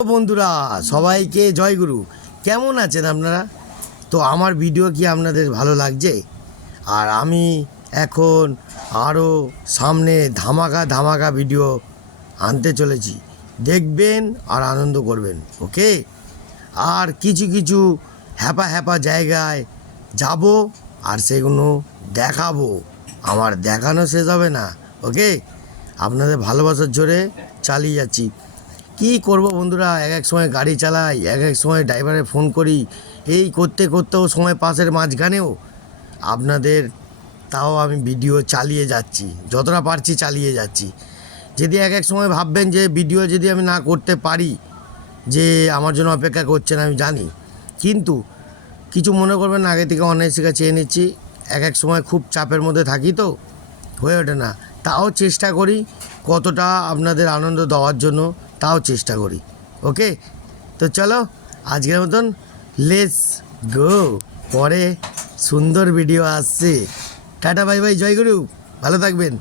বন্ধুরা সবাইকে জয়গুরু। কেমন আছেন আপনারা? তো আমার ভিডিও কি আপনাদের ভালো লাগছে? আর আমি এখন আরও সামনে ধামাকা ধামাকা ভিডিও আনতে চলেছি, দেখবেন আর আনন্দ করবেন। ওকে, আর কিছু কিছু হ্যাপা হ্যাপা জায়গায় যাব আর সেগুলো দেখাবো। আমার দেখানো শেষ হবে না। ওকে, আপনাদের ভালোবাসার জোরে চালিয়ে যাচ্ছি। কি করব বন্ধুরা, এক এক সময় গাড়ি চালাই, এক এক সময় ড্রাইভারে ফোন করি, এই করতে করতেও সময় পাশের মাঝখানেও আপনাদের তাও আমি ভিডিও চালিয়ে যাচ্ছি, যতটা পারছি চালিয়ে যাচ্ছি। যদি এক এক সময় ভাববেন যে ভিডিও যদি আমি না করতে পারি, যে আমার জন্য অপেক্ষা করছেন আমি জানি, কিন্তু কিছু মনে করবেন না, আগে থেকে অনলাইন শেখা চেয়ে নিচ্ছি। এক এক সময় খুব চাপের মধ্যে থাকি, তো হয়ে ওঠে না, তাও চেষ্টা করি কতটা আপনাদের আনন্দ দেওয়ার জন্য, তাও চেষ্টা করি। ওকে, তো চলো আজকের মতন লেটস গো। পরে সুন্দর ভিডিও আসছে। টাটা বাই বাই, জয় গুরু, ভালো থাকবেন।